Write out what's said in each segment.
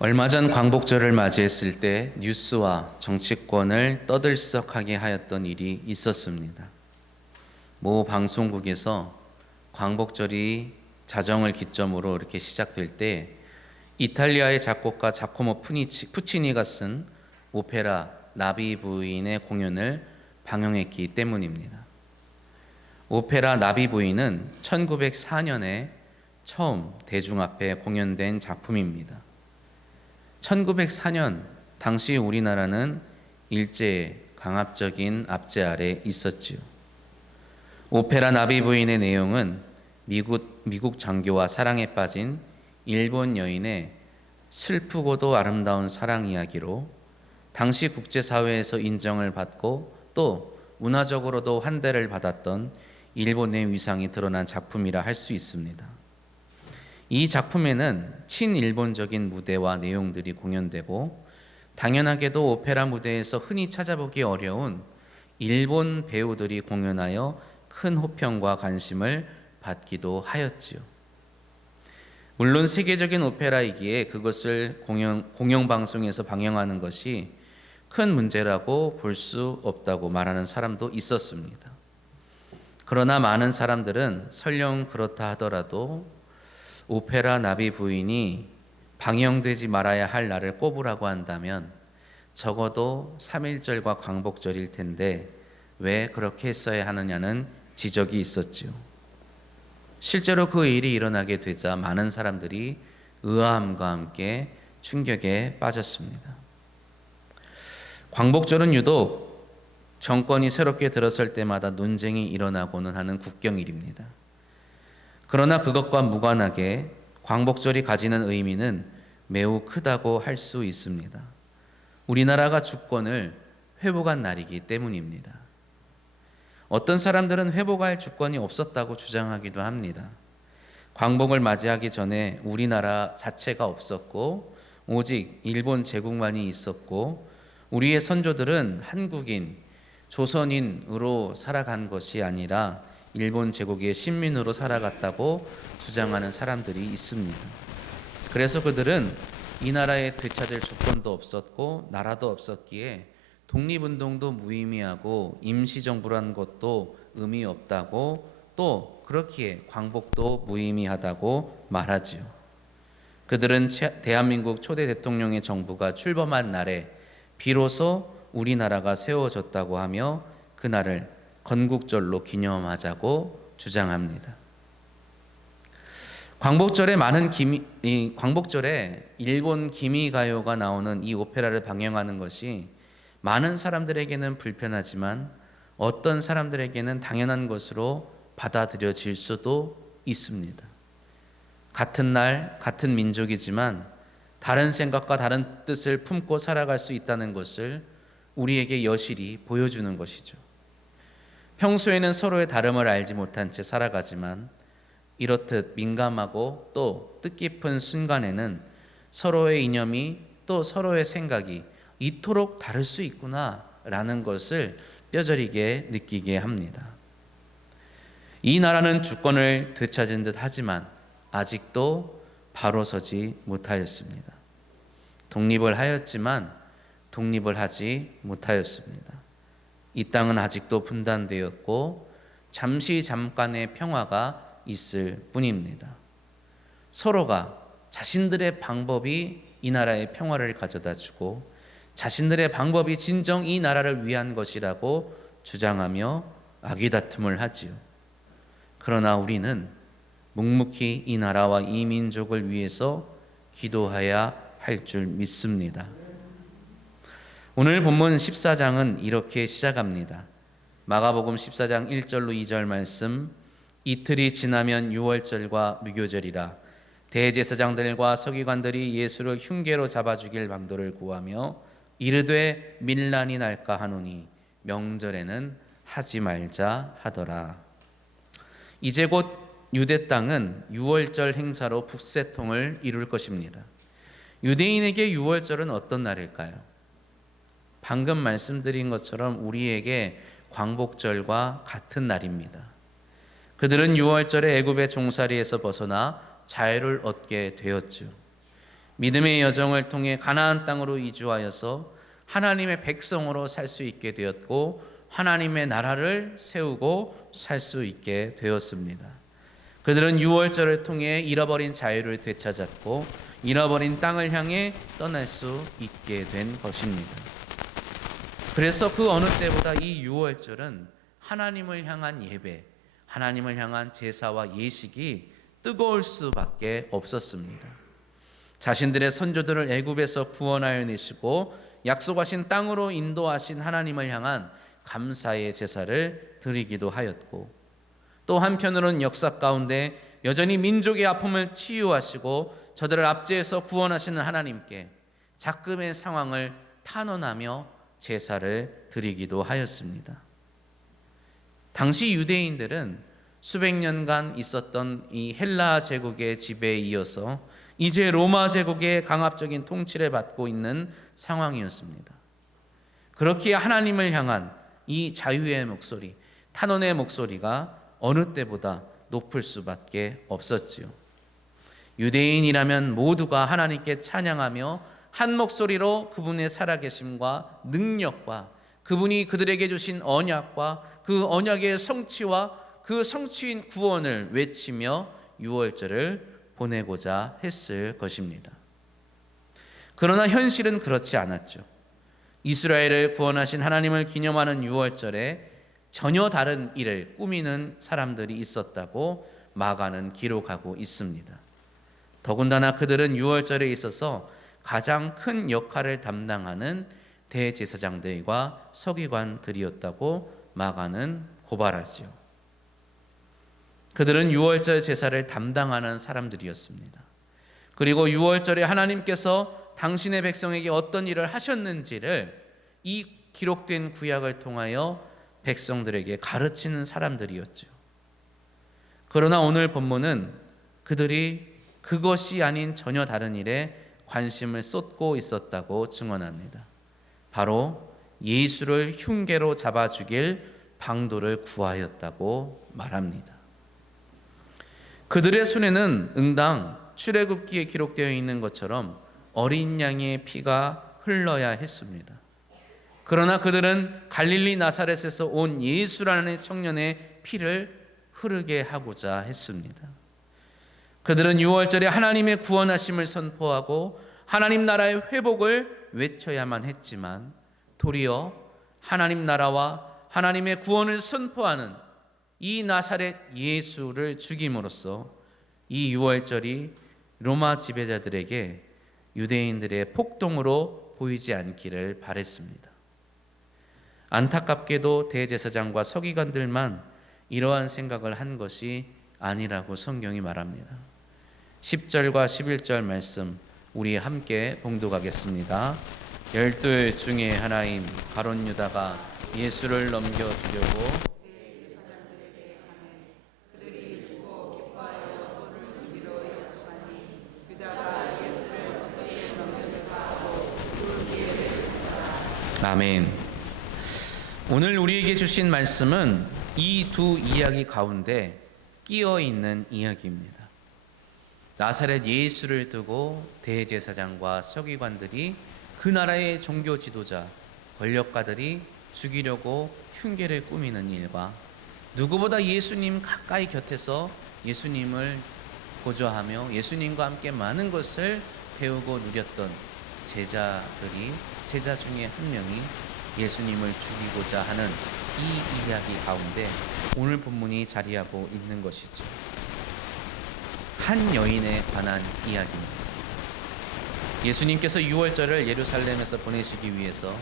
얼마 전 광복절을 맞이했을 때 뉴스와 정치권을 떠들썩하게 하였던 일이 있었습니다. 모 방송국에서 광복절이 자정을 기점으로 이렇게 시작될 때 이탈리아의 작곡가 자코모 푸치니가 쓴 오페라 나비 부인의 공연을 방영했기 때문입니다. 오페라 나비 부인은 1904년에 처음 대중 앞에 공연된 작품입니다. 1904년 당시 우리나라는 일제의 강압적인 압제 아래 있었지요. 오페라 나비 부인의 내용은 미국 장교와 사랑에 빠진 일본 여인의 슬프고도 아름다운 사랑 이야기로 당시 국제사회에서 인정을 받고 또 문화적으로도 환대를 받았던 일본의 위상이 드러난 작품이라 할 수 있습니다. 이 작품에는 친일본적인 무대와 내용들이 공연되고 당연하게도 오페라 무대에서 흔히 찾아보기 어려운 일본 배우들이 공연하여 큰 호평과 관심을 받기도 하였지요. 물론 세계적인 오페라이기에 그것을 공영방송에서 방영하는 것이 큰 문제라고 볼 수 없다고 말하는 사람도 있었습니다. 그러나 많은 사람들은 설령 그렇다 하더라도 오페라 나비 부인이 방영되지 말아야 할 날을 꼽으라고 한다면 적어도 3.1절과 광복절일 텐데 왜 그렇게 했어야 하느냐는 지적이 있었지요. 실제로 그 일이 일어나게 되자 많은 사람들이 의아함과 함께 충격에 빠졌습니다. 광복절은 유독 정권이 새롭게 들어설 때마다 논쟁이 일어나고는 하는 국경일입니다. 그러나 그것과 무관하게 광복절이 가지는 의미는 매우 크다고 할 수 있습니다. 우리나라가 주권을 회복한 날이기 때문입니다. 어떤 사람들은 회복할 주권이 없었다고 주장하기도 합니다. 광복을 맞이하기 전에 우리나라 자체가 없었고 오직 일본 제국만이 있었고 우리의 선조들은 한국인, 조선인으로 살아간 것이 아니라 일본 제국의 식민으로 살아갔다고 주장하는 사람들이 있습니다. 그래서 그들은 이 나라에 되찾을 주권도 없었고 나라도 없었기에 독립운동도 무의미하고 임시정부란 것도 의미 없다고 또 그렇기에 광복도 무의미하다고 말하지요. 그들은 대한민국 초대 대통령의 정부가 출범한 날에 비로소 우리나라가 세워졌다고 하며 그날을 건국절로 기념하자고 주장합니다. 광복절에 일본 기미가요가 나오는 이 오페라를 방영하는 것이 많은 사람들에게는 불편하지만 어떤 사람들에게는 당연한 것으로 받아들여질 수도 있습니다. 같은 날, 같은 민족이지만 다른 생각과 다른 뜻을 품고 살아갈 수 있다는 것을 우리에게 여실히 보여주는 것이죠. 평소에는 서로의 다름을 알지 못한 채 살아가지만 이렇듯 민감하고 또 뜻깊은 순간에는 서로의 이념이 또 서로의 생각이 이토록 다를 수 있구나라는 것을 뼈저리게 느끼게 합니다. 이 나라는 주권을 되찾은 듯 하지만 아직도 바로 서지 못하였습니다. 독립을 하였지만 독립을 하지 못하였습니다. 이 땅은 아직도 분단되었고 잠깐의 평화가 있을 뿐입니다. 서로가 자신들의 방법이 이 나라의 평화를 가져다 주고 자신들의 방법이 진정 이 나라를 위한 것이라고 주장하며 아귀다툼을 하지요. 그러나 우리는 묵묵히 이 나라와 이 민족을 위해서 기도해야 할 줄 믿습니다. 오늘 본문 14장은 이렇게 시작합니다. 마가복음 14장 1절로 2절 말씀. 이틀이 지나면 유월절과 무교절이라 대제사장들과 서기관들이 예수를 흉계로 잡아 죽일 방도를 구하며 이르되 밀란이 날까 하노니 명절에는 하지 말자 하더라. 이제 곧 유대 땅은 유월절 행사로 북새통을 이룰 것입니다. 유대인에게 유월절은 어떤 날일까요? 방금 말씀드린 것처럼 우리에게 광복절과 같은 날입니다. 그들은 유월절에 애굽의 종살이에서 벗어나 자유를 얻게 되었죠. 믿음의 여정을 통해 가나안 땅으로 이주하여서 하나님의 백성으로 살 수 있게 되었고 하나님의 나라를 세우고 살 수 있게 되었습니다. 그들은 유월절을 통해 잃어버린 자유를 되찾았고 잃어버린 땅을 향해 떠날 수 있게 된 것입니다. 그래서 그 어느 때보다 이 유월절은 하나님을 향한 예배, 하나님을 향한 제사와 예식이 뜨거울 수밖에 없었습니다. 자신들의 선조들을 애굽에서 구원하여 내시고 약속하신 땅으로 인도하신 하나님을 향한 감사의 제사를 드리기도 하였고, 또 한편으로는 역사 가운데 여전히 민족의 아픔을 치유하시고 저들을 압제해서 구원하시는 하나님께 작금의 상황을 탄원하며 제사를 드리기도 하였습니다. 당시 유대인들은 수백 년간 있었던 이 헬라 제국의 지배에 이어서 이제 로마 제국의 강압적인 통치를 받고 있는 상황이었습니다. 그렇기에 하나님을 향한 이 자유의 목소리, 탄원의 목소리가 어느 때보다 높을 수밖에 없었지요. 유대인이라면 모두가 하나님께 찬양하며 한 목소리로 그분의 살아계심과 능력과 그분이 그들에게 주신 언약과 그 언약의 성취와 그 성취인 구원을 외치며 유월절을 보내고자 했을 것입니다. 그러나 현실은 그렇지 않았죠. 이스라엘을 구원하신 하나님을 기념하는 유월절에 전혀 다른 일을 꾸미는 사람들이 있었다고 마가는 기록하고 있습니다. 더군다나 그들은 유월절에 있어서 가장 큰 역할을 담당하는 대제사장들과 서기관들이었다고 마가는 고발하지요. 그들은 유월절 제사를 담당하는 사람들이었습니다. 그리고 유월절에 하나님께서 당신의 백성에게 어떤 일을 하셨는지를 이 기록된 구약을 통하여 백성들에게 가르치는 사람들이었죠. 그러나 오늘 본문은 그들이 그것이 아닌 전혀 다른 일에 관심을 쏟고 있었다고 증언합니다. 바로 예수를 흉계로 잡아 죽일 방도를 구하였다고 말합니다. 그들의 손에는 응당 출애굽기에 기록되어 있는 것처럼 어린 양의 피가 흘러야 했습니다. 그러나 그들은 갈릴리 나사렛에서 온 예수라는 청년의 피를 흐르게 하고자 했습니다. 그들은 유월절에 하나님의 구원하심을 선포하고 하나님 나라의 회복을 외쳐야만 했지만 도리어 하나님 나라와 하나님의 구원을 선포하는 이 나사렛 예수를 죽임으로써 이 유월절이 로마 지배자들에게 유대인들의 폭동으로 보이지 않기를 바랬습니다. 안타깝게도 대제사장과 서기관들만 이러한 생각을 한 것이 아니라고 성경이 말합니다. 10절과 11절 말씀 우리 함께 봉독하겠습니다. 12 중에 하나인 가룟 유다가 예수를 넘겨주려고 아멘. 오늘 우리에게 주신 말씀은 이 두 이야기 가운데 끼어 있는 이야기입니다. 나사렛 예수를 두고 대제사장과 서기관들이 그 나라의 종교 지도자, 권력가들이 죽이려고 흉계를 꾸미는 일과 누구보다 예수님 가까이 곁에서 예수님을 고조하며 예수님과 함께 많은 것을 배우고 누렸던 제자 중에 한 명이 예수님을 죽이고자 하는 이 이야기 가운데 오늘 본문이 자리하고 있는 것이죠. 한 여인에 관한 이야기입니다. 예수님께서 유월절을 예루살렘에서 보내시기 위해서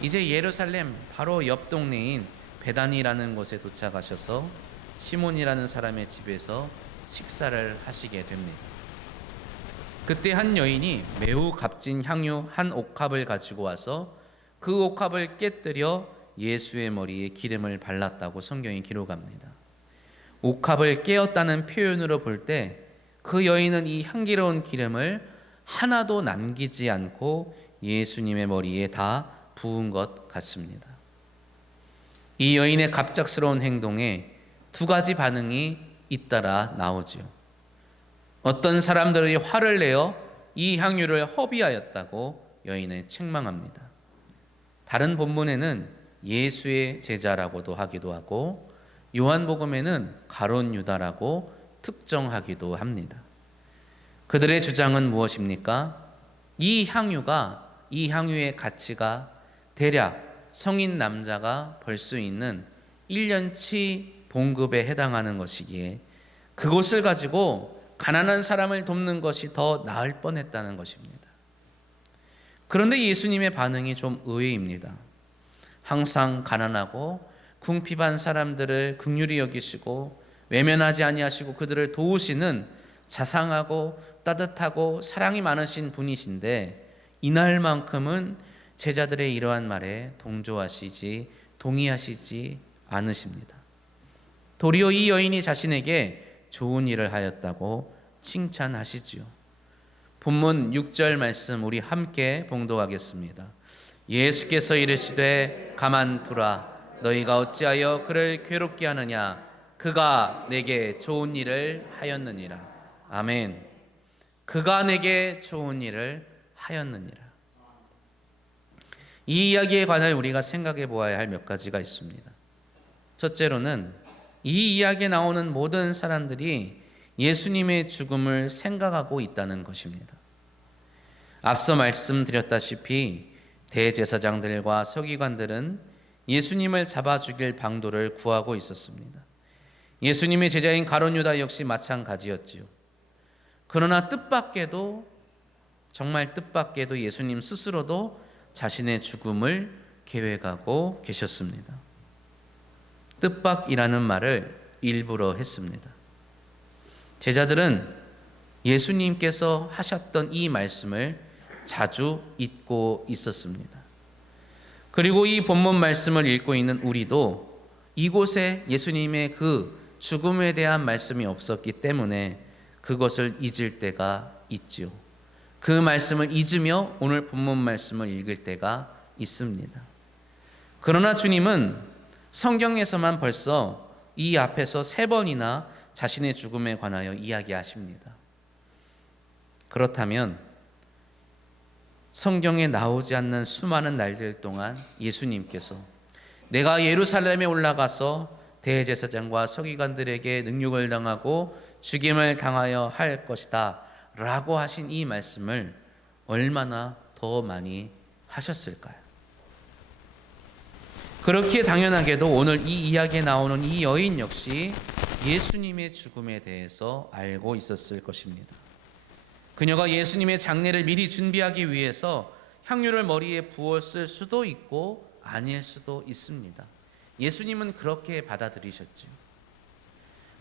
이제 예루살렘 바로 옆 동네인 베다니라는 곳에 도착하셔서 시몬이라는 사람의 집에서 식사를 하시게 됩니다. 그때 한 여인이 매우 값진 향유 한 옥합을 가지고 와서 그 옥합을 깨뜨려 예수의 머리에 기름을 발랐다고 성경이 기록합니다. 옥합을 깨었다는 표현으로 볼 때 그 여인은 이 향기로운 기름을 하나도 남기지 않고 예수님의 머리에 다 부은 것 같습니다. 이 여인의 갑작스러운 행동에 두 가지 반응이 잇따라 나오지요. 어떤 사람들이 화를 내어 이 향유를 허비하였다고 여인을 책망합니다. 다른 본문에는 예수의 제자라고도 하기도 하고 요한복음에는 가룟 유다라고 특정하기도 합니다. 그들의 주장은 무엇입니까? 이 향유의 가치가 대략 성인 남자가 벌 수 있는 1년치 봉급에 해당하는 것이기에 그것을 가지고 가난한 사람을 돕는 것이 더 나을 뻔했다는 것입니다. 그런데 예수님의 반응이 좀 의외입니다. 항상 가난하고 궁핍한 사람들을 긍휼히 여기시고 외면하지 아니하시고 그들을 도우시는 자상하고 따뜻하고 사랑이 많으신 분이신데 이날만큼은 제자들의 이러한 말에 동의하시지 않으십니다. 도리어 이 여인이 자신에게 좋은 일을 하였다고 칭찬하시지요. 본문 6절 말씀 우리 함께 봉독하겠습니다. 예수께서 이르시되 가만두라. 너희가 어찌하여 그를 괴롭게 하느냐. 그가 내게 좋은 일을 하였느니라. 아멘. 그가 내게 좋은 일을 하였느니라. 이 이야기에 관하여 우리가 생각해 보아야 할 몇 가지가 있습니다. 첫째로는 이 이야기에 나오는 모든 사람들이 예수님의 죽음을 생각하고 있다는 것입니다. 앞서 말씀드렸다시피 대제사장들과 서기관들은 예수님을 잡아 죽일 방도를 구하고 있었습니다. 예수님의 제자인 가룟 유다 역시 마찬가지였지요. 그러나 정말 뜻밖에도 예수님 스스로도 자신의 죽음을 계획하고 계셨습니다. 뜻밖이라는 말을 일부러 했습니다. 제자들은 예수님께서 하셨던 이 말씀을 자주 잊고 있었습니다. 그리고 이 본문 말씀을 읽고 있는 우리도 이곳에 예수님의 그 죽음에 대한 말씀이 없었기 때문에 그것을 잊을 때가 있지요. 그 말씀을 잊으며 오늘 본문 말씀을 읽을 때가 있습니다. 그러나 주님은 성경에서만 벌써 이 앞에서 3번이나 자신의 죽음에 관하여 이야기하십니다. 그렇다면 성경에 나오지 않는 수많은 날들 동안 예수님께서 내가 예루살렘에 올라가서 대제사장과 서기관들에게 능욕을 당하고 죽임을 당하여 할 것이다 라고 하신 이 말씀을 얼마나 더 많이 하셨을까요? 그렇기에 당연하게도 오늘 이 이야기에 나오는 이 여인 역시 예수님의 죽음에 대해서 알고 있었을 것입니다. 그녀가 예수님의 장례를 미리 준비하기 위해서 향유를 머리에 부었을 수도 있고 아닐 수도 있습니다. 예수님은 그렇게 받아들이셨죠.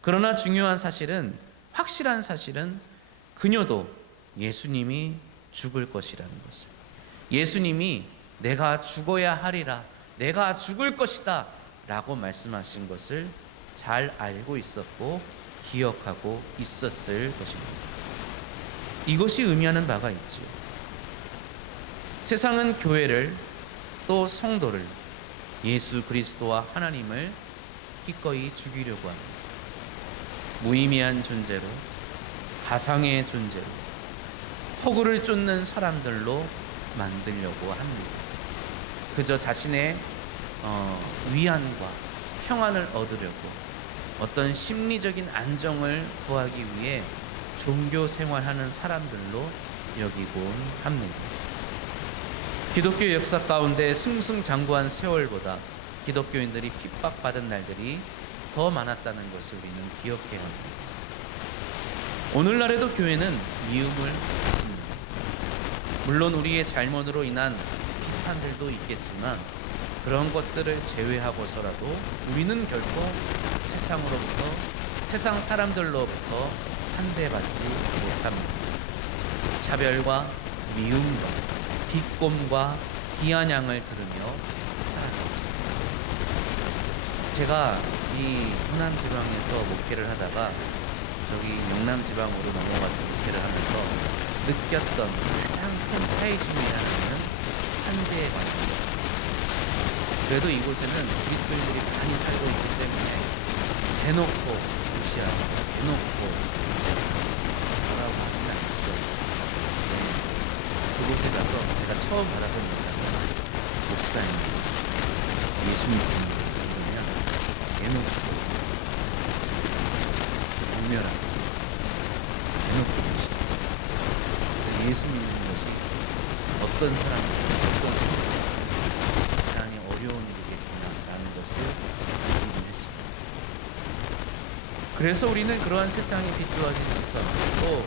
그러나 중요한 사실은, 확실한 사실은 그녀도 예수님이 죽을 것이라는 것을, 예수님이 내가 죽어야 하리라, 내가 죽을 것이다 라고 말씀하신 것을 잘 알고 있었고 기억하고 있었을 것입니다. 이것이 의미하는 바가 있지요. 세상은 교회를 또 성도를 예수 그리스도와 하나님을 기꺼이 죽이려고 합니다. 무의미한 존재로, 가상의 존재로, 허구를 쫓는 사람들로 만들려고 합니다. 그저 자신의 위안과 평안을 얻으려고 어떤 심리적인 안정을 구하기 위해 종교 생활하는 사람들로 여기곤 합니다. 기독교 역사 가운데 승승장구한 세월보다 기독교인들이 핍박받은 날들이 더 많았다는 것을 우리는 기억해야 합니다. 오늘날에도 교회는 미움을 받습니다. 물론 우리의 잘못으로 인한 비판들도 있겠지만 그런 것들을 제외하고서라도 우리는 결코 세상 사람들로부터 환대받지 못합니다. 차별과 미움과 비꼼과 비아냥을 들으며 살아가죠. 제가 이 호남 지방에서 목회를 하다가 저기 영남 지방으로 넘어가서 목회를 하면서 느꼈던 가장 큰 차이 중에 하나는 환대의 관계입니다. 그래도 이곳에는 그리스도인들이 많이 살고 있기 때문에 대놓고 무시하고 대놓고 뭐라고 하진 않죠. 그곳에 가서 제가 처음 받았던 인사가 목사님, 예수 믿습니다. 그러면 대놓고 강렬하게 대놓고 계시죠. 그래서 예수 믿는 것이 어떤 사람들, 어떤 성도들 굉장히 어려운 일이겠구나라는 것을 알게 했습니다. 그래서 우리는 그러한 세상에 비추어진 시선 또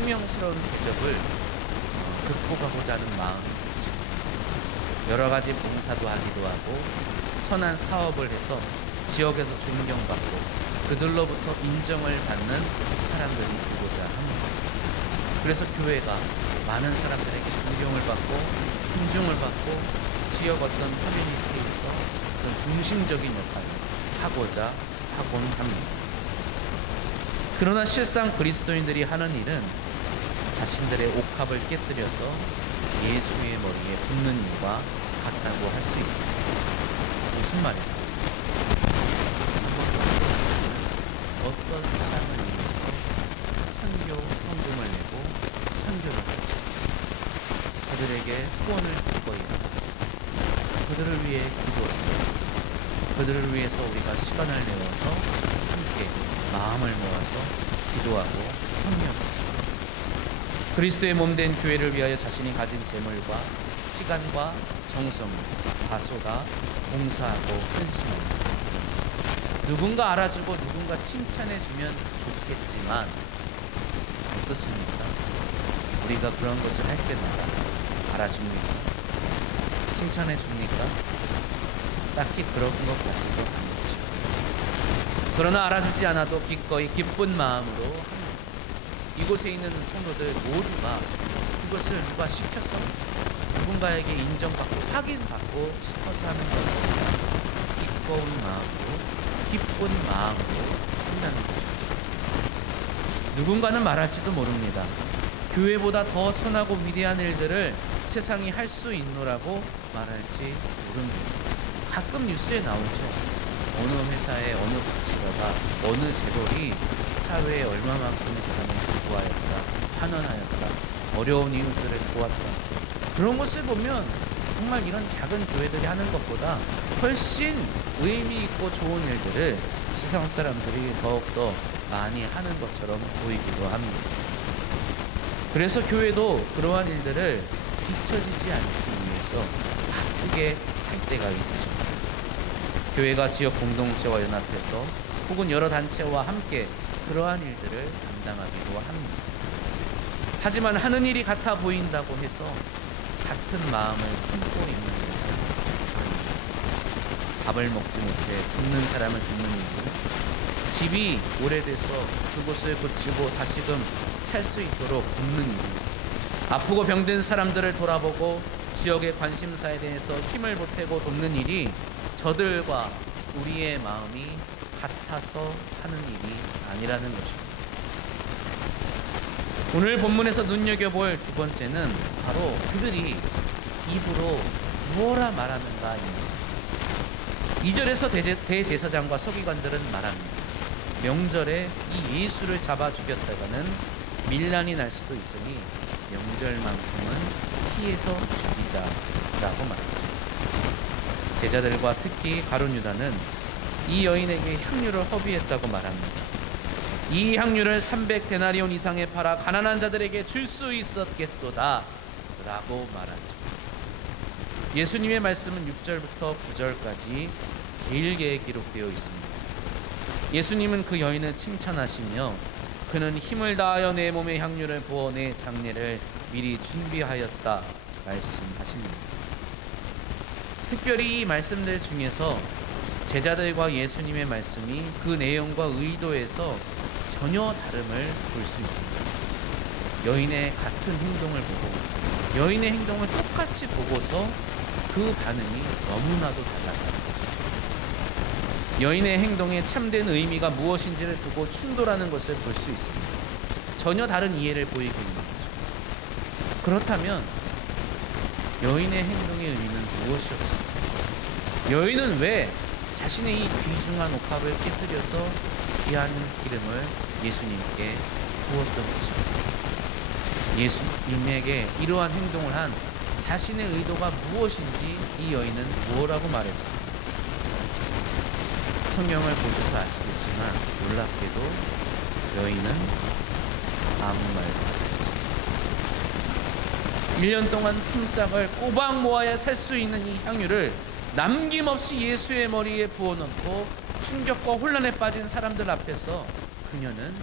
혁명스러운 대접을 극복하고자 하는 마음이 있죠. 여러 가지 봉사도 하기도 하고 선한 사업을 해서 지역에서 존경받고 그들로부터 인정을 받는 사람들이 되고자 합니다. 그래서 교회가 많은 사람들에게 존경을 받고 존중을 받고 지역 어떤 커뮤니티에서 어떤 중심적인 역할을 하고자 하곤 합니다. 그러나 실상 그리스도인들이 하는 일은 자신들의 옥합을 깨뜨려서 예수의 머리에 붓는 일과 같다고 할 수 있습니다. 무슨 말일까요? 어떤 사람을 위해서 선교 헌금을 내고 선교를 하죠. 그들에게 후원을 기꺼이 하고 그들을 위해 기도하고 그들을 위해서 우리가 시간을 내어서 함께 마음을 모아서 기도하고 협력하죠. 그리스도의 몸된 교회를 위하여 자신이 가진 재물과 시간과 정성을 다 쏟아 봉사하고 헌신합니다. 누군가 알아주고 누군가 칭찬해주면 좋겠지만 어떻습니까? 우리가 그런 것을 할 때마다 알아줍니까? 칭찬해줍니까? 딱히 그런 것 같지도 않죠. 그러나 알아주지 않아도 기꺼이 기쁜 마음으로 합니다. 이곳에 있는 성도들 모두가 그것을 누가 시켜서 누군가에게 인정받고 확인받고 싶어서 하는 것이 아니라 기꺼운 마음으로 기쁜 마음으로 한다는 것입니다. 누군가는 말할지도 모릅니다. 교회보다 더 선하고 위대한 일들을 세상이 할 수 있노라고 말할지 모릅니다. 가끔 뉴스에 나오죠. 어느 회사의 어느 가치가가 어느 재벌이 사회에 얼마만큼 세상을 구하였다, 환원하였다, 어려운 이웃들을 도왔다. 그런 것을 보면 정말 이런 작은 교회들이 하는 것보다 훨씬 의미 있고 좋은 일들을 세상 사람들이 더욱더 많이 하는 것처럼 보이기도 합니다. 그래서 교회도 그러한 일들을 뒤처지지 않기 위해서 바쁘게 할 때가 있죠. 교회가 지역 공동체와 연합해서 혹은 여러 단체와 함께 그러한 일들을 담당하기도 합니다. 하지만 하는 일이 같아 보인다고 해서 같은 마음을 품고 있는 것은 아닙니다. 밥을 먹지 못해 굶는 사람을 돕는 일도 집이 오래돼서 그곳을 고치고 다시금 살 수 있도록 돕는 일, 아프고 병든 사람들을 돌아보고 지역의 관심사에 대해서 힘을 보태고 돕는 일이 저들과 우리의 마음이 같아서 하는 일이 아니라는 것입니다. 오늘 본문에서 눈여겨볼 두 번째는 바로 그들이 입으로 뭐라 말하는가입니다. 2절에서 대제사장과 서기관들은 말합니다. 명절에 이 예수를 잡아 죽였다가는 밀란이 날 수도 있으니 명절만큼은 피해서 죽이자라고 말하죠. 제자들과 특히 가룟 유다는 이 여인에게 향유를 허비했다고 말합니다. 이 향유를 300데나리온 이상에 팔아 가난한 자들에게 줄 수 있었겠도다 라고 말하죠. 예수님의 말씀은 6절부터 9절까지 길게 기록되어 있습니다. 예수님은 그 여인을 칭찬하시며 그는 힘을 다하여 내 몸에 향유를 부어 내 장례를 미리 준비하였다 말씀하십니다. 특별히 이 말씀들 중에서 제자들과 예수님의 말씀이 그 내용과 의도에서 전혀 다름을 볼 수 있습니다. 여인의 같은 행동을 보고 여인의 행동을 똑같이 보고서 그 반응이 너무나도 달랐다. 여인의 행동의 참된 의미가 무엇인지를 두고 충돌하는 것을 볼 수 있습니다. 전혀 다른 이해를 보이고 있는 거죠. 그렇다면 여인의 행동의 의미는 무엇이었습니까? 여인은 왜 자신의 이 귀중한 옥합을 깨뜨려서 귀한 기름을 예수님께 부었던 것입니다. 예수님에게 이러한 행동을 한 자신의 의도가 무엇인지 이 여인은 뭐라고 말했습니까? 성경을 보셔서 아시겠지만 놀랍게도 여인은 아무 말도 하지 않습니다. 1년 동안 품삯을 꼬박 모아야 살 수 있는 이 향유를 남김없이 예수의 머리에 부어넣고 충격과 혼란에 빠진 사람들 앞에서 그녀는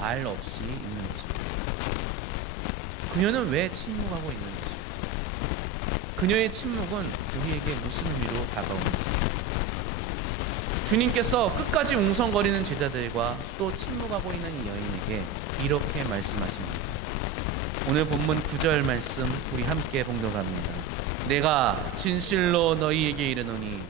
말 없이 있는 것입니다. 그녀는 왜 침묵하고 있는 것입니까? 그녀의 침묵은 우리에게 무슨 의미로 다가옵니까? 주님께서 끝까지 웅성거리는 제자들과 또 침묵하고 있는 이 여인에게 이렇게 말씀하십니다. 오늘 본문 9절 말씀 우리 함께 봉독합니다. 내가 진실로 너희에게 이르노니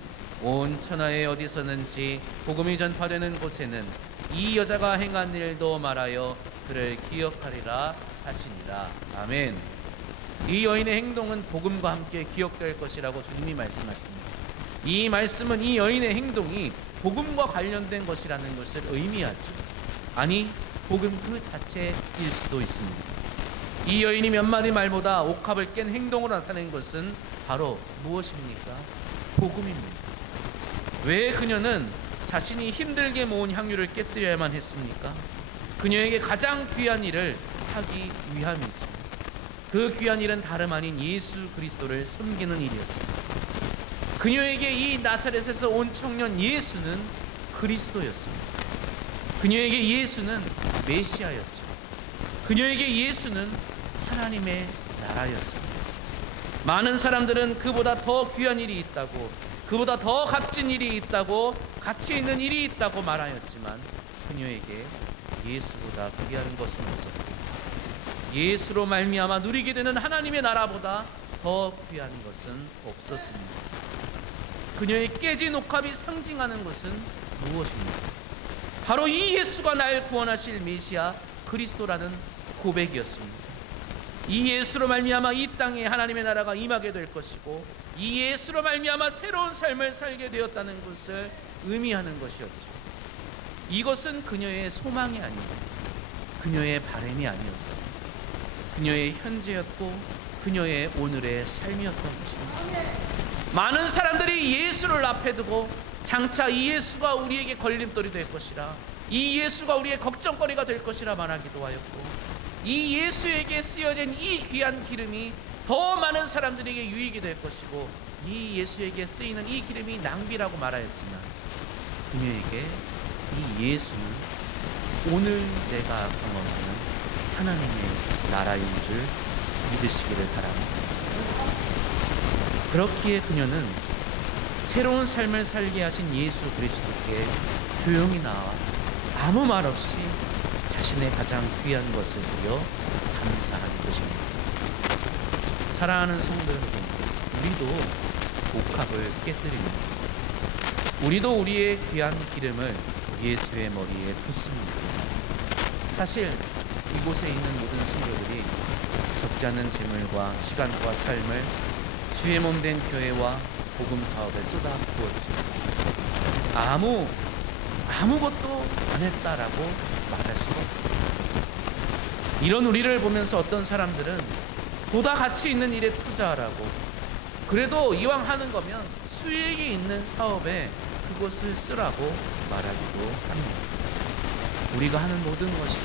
온 천하에 어디서든지 복음이 전파되는 곳에는 이 여자가 행한 일도 말하여 그를 기억하리라 하시니라. 아멘. 이 여인의 행동은 복음과 함께 기억될 것이라고 주님이 말씀하십니다. 이 말씀은 이 여인의 행동이 복음과 관련된 것이라는 것을 의미하죠. 아니, 복음 그 자체일 수도 있습니다. 이 여인이 몇 마디 말보다 옥합을 깬 행동으로 나타낸 것은 바로 무엇입니까? 복음입니다. 왜 그녀는 자신이 힘들게 모은 향유를 깨뜨려야만 했습니까? 그녀에게 가장 귀한 일을 하기 위함이죠. 그 귀한 일은 다름 아닌 예수 그리스도를 섬기는 일이었습니다. 그녀에게 이 나사렛에서 온 청년 예수는 그리스도였습니다. 그녀에게 예수는 메시아였죠. 그녀에게 예수는 하나님의 나라였습니다. 많은 사람들은 그보다 더 귀한 일이 있다고, 그보다 더 값진 일이 있다고, 가치 있는 일이 있다고 말하였지만 그녀에게 예수보다 귀한 것은 없었다. 예수로 말미암아 누리게 되는 하나님의 나라보다 더 귀한 것은 없었습니다. 그녀의 깨진 옥합이 상징하는 것은 무엇입니까? 바로 이 예수가 날 구원하실 메시아 그리스도라는 고백이었습니다. 이 예수로 말미암아 이 땅에 하나님의 나라가 임하게 될 것이고, 이 예수로 말미암아 새로운 삶을 살게 되었다는 것을 의미하는 것이었죠. 이것은 그녀의 소망이 아니고 그녀의 바람이 아니었습니다. 그녀의 현재였고 그녀의 오늘의 삶이었던 것입니다. 많은 사람들이 예수를 앞에 두고 장차 이 예수가 우리에게 걸림돌이 될 것이라, 이 예수가 우리의 걱정거리가 될 것이라 말하기도 하였고, 이 예수에게 쓰여진 이 귀한 기름이 더 많은 사람들에게 유익이 될 것이고, 이 예수에게 쓰이는 이 기름이 낭비라고 말하였지만, 그녀에게 이 예수는 오늘 내가 경험하는 하나님의 나라인 줄 믿으시기를 바랍니다. 그렇기에 그녀는 새로운 삶을 살게 하신 예수 그리스도께 조용히 나와 아무 말 없이 자신의 가장 귀한 것을 드려 감사하는 것입니다. 사랑하는 성도 여러분, 우리도 옥합을 깨뜨립니다. 우리도 우리의 귀한 기름을 예수의 머리에 붓습니다. 사실 이곳에 있는 모든 성도들이 적지 않은 재물과 시간과 삶을 주의 몸된 교회와 복음 사업에 쏟아부었지만 아무것도 안 했다라고 말할 수가 없습니다. 이런 우리를 보면서 어떤 사람들은 보다 가치 있는 일에 투자하라고, 그래도 이왕 하는 거면 수익이 있는 사업에 그것을 쓰라고 말하기도 합니다. 우리가 하는 모든 것이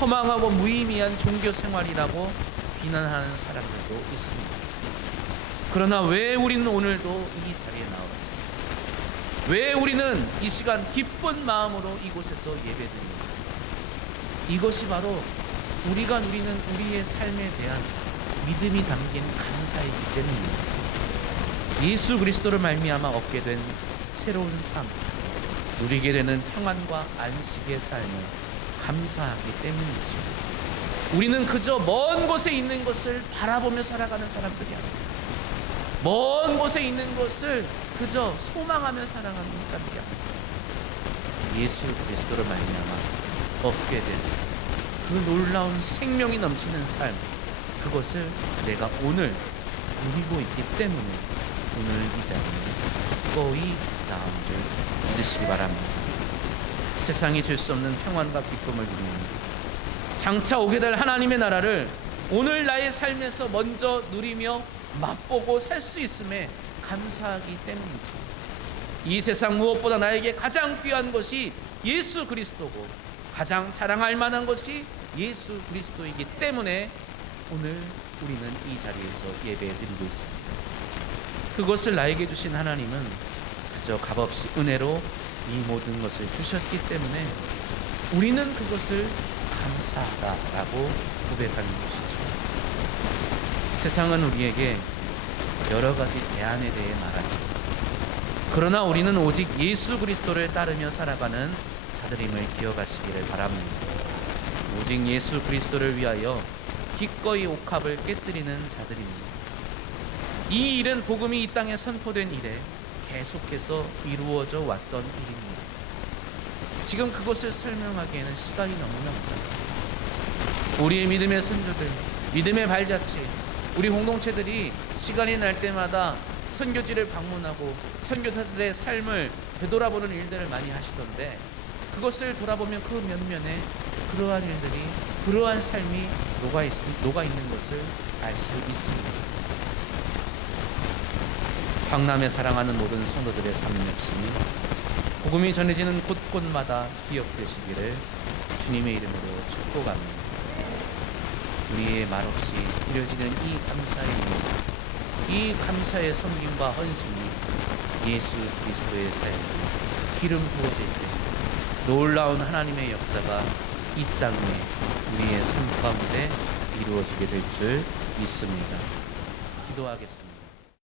허망하고 무의미한 종교 생활이라고 비난하는 사람들도 있습니다. 그러나 왜 우리는 오늘도 이 자리에 나왔습니까? 왜 우리는 이 시간 기쁜 마음으로 이곳에서 예배드립니까? 이것이 바로 우리가 누리는 우리의 삶에 대한 믿음이 담긴 감사이기 때문입니다. 예수 그리스도를 말미암아 얻게 된 새로운 삶, 누리게 되는 평안과 안식의 삶을 감사하기 때문이죠. 우리는 그저 먼 곳에 있는 것을 바라보며 살아가는 사람들이 아닙니다. 먼 곳에 있는 것을 그저 소망하며 살아가는 사람들이 아닙니다. 예수 그리스도를 말미암아 얻게 된 그 놀라운 생명이 넘치는 삶, 그것을 내가 오늘 누리고 있기 때문에 오늘 이 자리에 기꺼이 나온 줄 믿으시기 바랍니다. 세상이 줄 수 없는 평안과 기쁨을 누리는 장차 오게 될 하나님의 나라를 오늘 나의 삶에서 먼저 누리며 맛보고 살 수 있음에 감사하기 때문이죠. 이 세상 무엇보다 나에게 가장 귀한 것이 예수 그리스도고 가장 자랑할 만한 것이 예수 그리스도이기 때문에 오늘 우리는 이 자리에서 예배드리고 있습니다. 그것을 나에게 주신 하나님은 그저 값없이 은혜로 이 모든 것을 주셨기 때문에 우리는 그것을 감사하다라고 고백하는 것이죠. 세상은 우리에게 여러 가지 대안에 대해 말하죠. 그러나 우리는 오직 예수 그리스도를 따르며 살아가는 자들임을 기억하시기를 바랍니다. 오직 예수 그리스도를 위하여 기꺼이 옥합을 깨뜨리는 자들입니다. 이 일은 복음이 이 땅에 선포된 이래 계속해서 이루어져 왔던 일입니다. 지금 그것을 설명하기에는 시간이 너무나 부족합니다. 우리의 믿음의 선조들, 믿음의 발자취, 우리 공동체들이 시간이 날 때마다 선교지를 방문하고 선교사들의 삶을 되돌아보는 일들을 많이 하시던데 그것을 돌아보면 그 면면에 그러한 일들이, 그러한 삶이 녹아 있는 것을 알 수 있습니다. 황남에 사랑하는 모든 성도들의 삶 역시 복음이 전해지는 곳곳마다 기억되시기를 주님의 이름으로 축복합니다. 우리의 말없이 드려지는 이 감사의 일, 이 감사의 섬김과 헌신이 예수 그리스도의 삶에 기름 부어질 때 놀라운 하나님의 역사가 이 땅에 우리의 삶 가운데 이루어지게 될 줄 믿습니다. 기도하겠습니다.